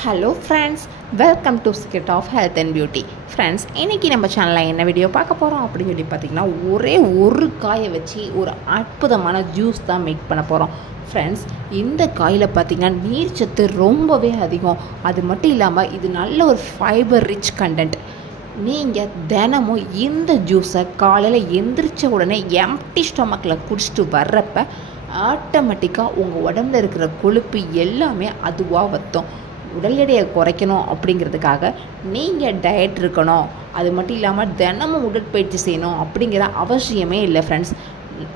Hello friends, welcome to Secret of Health and Beauty. Friends, இன்றைக்கி நம்ம சேனலில் என்ன வீடியோ பார்க்க போகிறோம் அப்படின்னு சொல்லி பார்த்திங்கன்னா, ஒரே ஒரு காயை வச்சு ஒரு அற்புதமான ஜூஸ் தான் மேக் பண்ண போகிறோம். ஃப்ரெண்ட்ஸ், இந்த காயில் பார்த்திங்கன்னா நீர் சத்து ரொம்பவே அதிகம். அது மட்டும் இல்லாமல் இது நல்ல ஒரு ஃபைபர் ரிச் கண்டென்ட். நீங்கள் தினமும் இந்த ஜூஸை காலையில் எந்திரிச்ச உடனே எம்டி ஸ்டொமக்கில் குடிச்சிட்டு வர்றப்ப ஆட்டோமேட்டிக்காக உங்கள் உடம்புல இருக்கிற கொழுப்பு எல்லாமே அதுவாக வற்றும். உடல் எடையை குறைக்கணும் அப்படிங்கிறதுக்காக நீங்கள் டயட் இருக்கணும், அது மட்டும் இல்லாமல் தினமும் உடற்பயிற்சி செய்யணும் அப்படிங்கிற அவசியமே இல்லை. ஃப்ரெண்ட்ஸ்,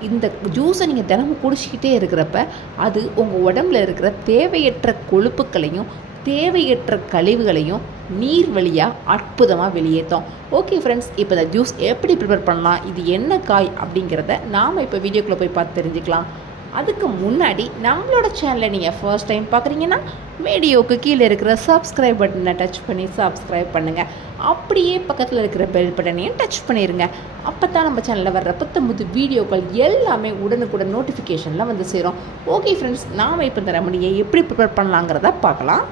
இந்த ஜூஸை நீங்கள் தினமும் குடிச்சிக்கிட்டே இருக்கிறப்ப அது உங்கள் உடம்புல இருக்கிற தேவையற்ற கொழுப்புக்களையும் தேவையற்ற கழிவுகளையும் நீர் வழியாக அற்புதமாக வெளியேற்றும். ஓகே ஃப்ரெண்ட்ஸ், இப்போ இந்த ஜூஸ் எப்படி ப்ரிப்பேர் பண்ணலாம், இது என்ன காய் அப்படிங்கிறத நாம் இப்போ வீடியோக்குள்ளே போய் பார்த்து தெரிஞ்சுக்கலாம். அதுக்கு முன்னாடி நம்மளோட சேனலை நீங்கள் ஃபர்ஸ்ட் டைம் பார்க்குறீங்கன்னா வீடியோவுக்கு கீழே இருக்கிற சப்ஸ்கிரைப் பட்டனை டச் பண்ணி சப்ஸ்கிரைப் பண்ணுங்கள். அப்படியே பக்கத்தில் இருக்கிற பெல் பட்டனையும் டச் பண்ணிடுங்க. அப்போ தான் நம்ம சேனலில் வர்ற புத்தம்புது வீடியோக்கள் எல்லாமே உடனுக்குடன் நோட்டிஃபிகேஷனில் வந்து சேரும். ஓகே ஃப்ரெண்ட்ஸ், நாம் இப்போ இந்த ரெமடியை எப்படி ப்ரிப்பேர் பண்ணலாங்கிறத பார்க்கலாம்.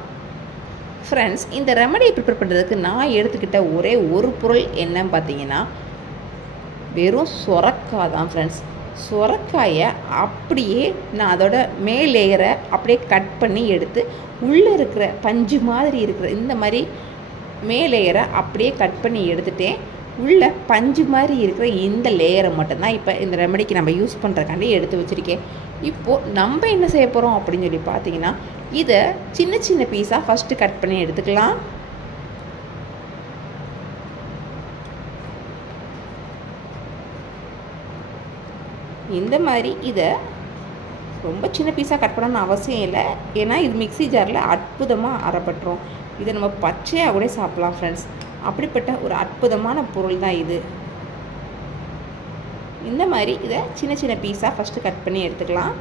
ஃப்ரெண்ட்ஸ், இந்த ரெமடியை ப்ரிப்பேர் பண்ணுறதுக்கு நான் எடுத்துக்கிட்ட ஒரே ஒரு பொருள் என்னன்னு பார்த்தீங்கன்னா வெறும் சொரக்காய் தான். ஃப்ரெண்ட்ஸ், சொரக்காயை அப்படியே நான் அதோட மேல் லேயரை அப்படியே கட் பண்ணி எடுத்து உள்ளே இருக்கிற பஞ்சு மாதிரி இருக்கிற இந்த மாதிரி மேல் லேயரை அப்படியே கட் பண்ணி எடுத்துட்டேன். உள்ள பஞ்சு மாதிரி இருக்கிற இந்த லேயரை மட்டும்தான் இப்போ இந்த ரெமடிக்கு நம்ம யூஸ் பண்ணுறக்காண்டி எடுத்து வச்சுருக்கேன். இப்போது நம்ம என்ன செய்ய போகிறோம் அப்படின்னு சொல்லி பார்த்தீங்கன்னா, இதை சின்ன சின்ன பீஸாக ஃபஸ்ட்டு கட் பண்ணி எடுத்துக்கலாம். இந்த மாதிரி இதை ரொம்ப சின்ன பீஸாக கட் பண்ணணும்னு அவசியம் இல்லை, ஏன்னா இது மிக்ஸி ஜாரில் அற்புதமாக அரைப்பட்டுரும். இதை நம்ம பச்சையாக கூட சாப்பிட்லாம். ஃப்ரெண்ட்ஸ், அப்படிப்பட்ட ஒரு அற்புதமான பொருள் தான் இது. இந்த மாதிரி இதை சின்ன சின்ன பீஸாக ஃபஸ்ட்டு கட் பண்ணி எடுத்துக்கலாம்.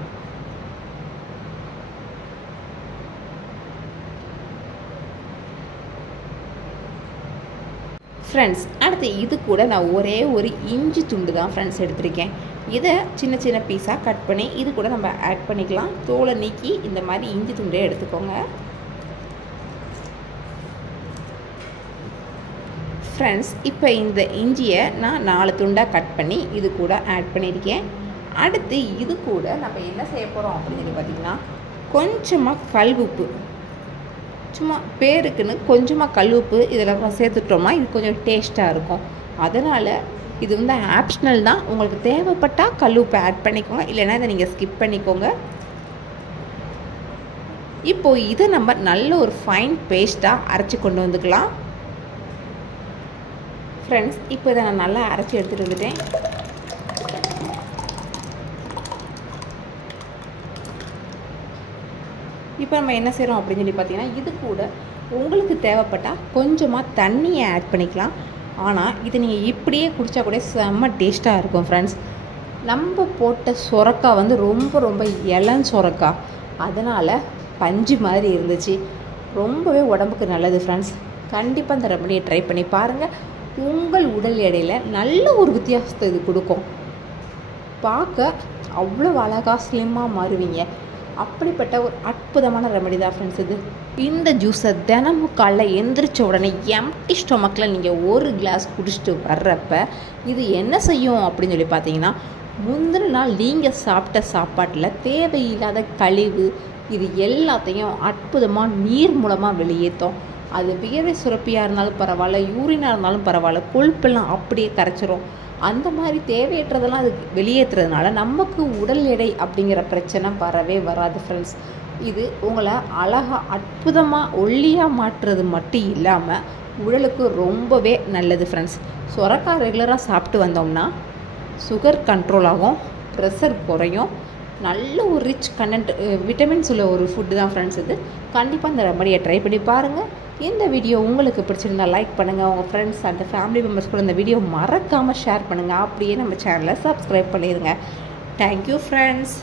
ஃப்ரெண்ட்ஸ், அடுத்து இது கூட நான் ஒரே ஒரு இஞ்சி துண்டு தான் ஃப்ரெண்ட்ஸ் எடுத்திருக்கேன். இதை சின்ன சின்ன பீஸாக கட் பண்ணி இது கூட நம்ம ஆட் பண்ணிக்கலாம். தோலை நீக்கி இந்த மாதிரி இஞ்சி துண்டே எடுத்துக்கோங்க. ஃப்ரெண்ட்ஸ், இப்போ இந்த இஞ்சியை நான் 4 துண்டாக கட் பண்ணி இது கூட ஆட் பண்ணியிருக்கேன். அடுத்து இது கூட நம்ம என்ன செய்ய போகிறோம் அப்படின்னு சொல்லி பார்த்திங்கன்னா, கொஞ்சமாக கல்உப்பு, சும்மா பேருக்குன்னு கொஞ்சமாக கல்உப்பு இதில் சேர்த்துட்டோம்னா இது கொஞ்சம் டேஸ்ட்டாக இருக்கும். அதனால் இது வந்து ஆப்ஷனல் தான். உங்களுக்கு தேவைப்பட்டால் கல்உப்பு ஆட் பண்ணிக்கோங்க, இல்லைன்னா இதை நீங்கள் ஸ்கிப் பண்ணிக்கோங்க. இப்போது இதை நம்ம நல்ல ஒரு ஃபைன் பேஸ்ட்டாக அரைச்சி கொண்டு வந்துக்கலாம். ஃப்ரெண்ட்ஸ், இப்போ இதை நான் நல்லா அரைச்சி எடுத்துகிட்டு வந்துட்டேன். இப்போ நம்ம என்ன செய்கிறோம் அப்படின்னு சொல்லி பார்த்தீங்கன்னா, இது கூட உங்களுக்கு தேவைப்பட்டால் கொஞ்சமாக தண்ணியை ஆட் பண்ணிக்கலாம். ஆனால் இது நீங்கள் இப்படியே குடித்தா கூட செம்ம டேஸ்ட்டாக இருக்கும். ஃப்ரெண்ட்ஸ், நம்ம போட்ட சொரக்காய் வந்து ரொம்ப ரொம்ப இளம் சொரக்காய், அதனால் பஞ்சு மாதிரி இருந்துச்சு. ரொம்பவே உடம்புக்கு நல்லது. ஃப்ரெண்ட்ஸ், கண்டிப்பாக இந்த ரெமடியை ட்ரை பண்ணி பாருங்கள். உங்கள் உடல் எடையில் நல்ல ஒரு வித்தியாசத்தை இது கொடுக்கும். பார்க்க அவ்வளோ அழகாக ஸ்லிம்மாக மாறுவீங்க. அப்படிப்பட்ட ஒரு அற்புதமான ரெமடி தான் ஃப்ரெண்ட்ஸ் இது. இந்த ஜூஸை தினமும் காலைல எந்திரிச்ச உடனே எம்டி ஸ்டொமக்கில் நீங்கள் ஒரு கிளாஸ் குடிச்சிட்டு வர்றப்ப இது என்ன செய்யும் அப்படின்னு சொல்லி பார்த்தீங்கன்னா, முந்தின நாள் நீங்கள் சாப்பிட்ட சாப்பாட்டில் தேவையில்லாத கழிவு இது எல்லாத்தையும் அற்புதமாக நீர் மூலமாக வெளியேற்றும். அது வியர்வை சுரப்பியாக இருந்தாலும் பரவாயில்ல, யூரினாக இருந்தாலும் பரவாயில்ல, கொழுப்பெல்லாம் அப்படியே கரைச்சிரும். அந்த மாதிரி தேவையற்றதெல்லாம் அது வெளியேற்றுறதுனால நமக்கு உடல் எடை அப்படிங்கிற பிரச்சனை வரவே வராது. ஃப்ரெண்ட்ஸ், இது உங்களை அழகாக அற்புதமாக ஒல்லியாக மாற்றுறது மட்டும் இல்லாமல் உடலுக்கு ரொம்பவே நல்லது. ஃப்ரெண்ட்ஸ், சொரக்காய் ரெகுலராக சாப்பிட்டு வந்தோம்னா சுகர் கண்ட்ரோல் ஆகும், ப்ரெஷர் குறையும். நல்ல ஒரு ரிச் கண்டென்ட் விட்டமின்ஸ் உள்ள ஒரு ஃபுட்டு தான் ஃப்ரெண்ட்ஸ் இது. கண்டிப்பாக இந்த ரெமடியை ட்ரை பண்ணி பாருங்கள். இந்த வீடியோ உங்களுக்கு பிடிச்சிருந்தால் லைக் பண்ணுங்கள். உங்கள் ஃப்ரெண்ட்ஸ் அண்ட் ஃபேமிலி மெம்பர்ஸ் கூட இந்த வீடியோ மறக்காமல் ஷேர் பண்ணுங்கள். அப்படியே நம்ம சேனலை சப்ஸ்கிரைப் பண்ணிடுங்க. Thank you friends.